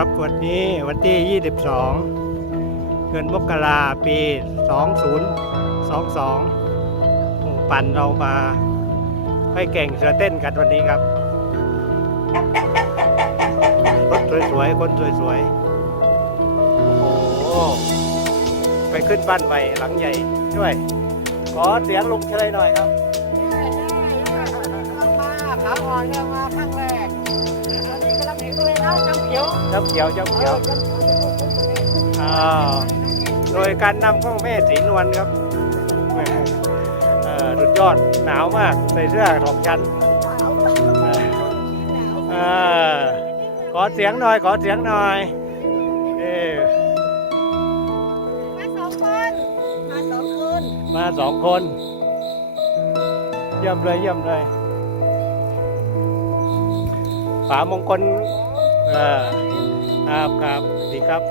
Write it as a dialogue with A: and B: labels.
A: ครับ วันนี้วันที่ 22 เดือนมกราปี 2022หมู่ปันเรามาให้เก่งเสือเต้นกันวันนี้ครับรถสวยๆ คนสวยๆ โอ้โห ไปขึ้นบ้านใหม่หลังใหญ่ด้วย ขอเสียงลุงเฉลยหน่อยครับ
B: ได้ได้เรามาขาอ่อนเนี่ยมาครั้งแรก จ้ำเขียว
A: จ้ำเขียว
B: อจำเขียว
A: อ้าโดยการนำของแม่สีนวลครับสุดยอดหนาวมากใส่เสื้อถกชั้นอขอเสียงหน่อย ขอเสียงหน่อยเออ
B: มาสองคน มาสองคน
A: มาสองคนเยี่ยมเลยเยี่ยมเลยฝามงคล ออครับครับดีครับ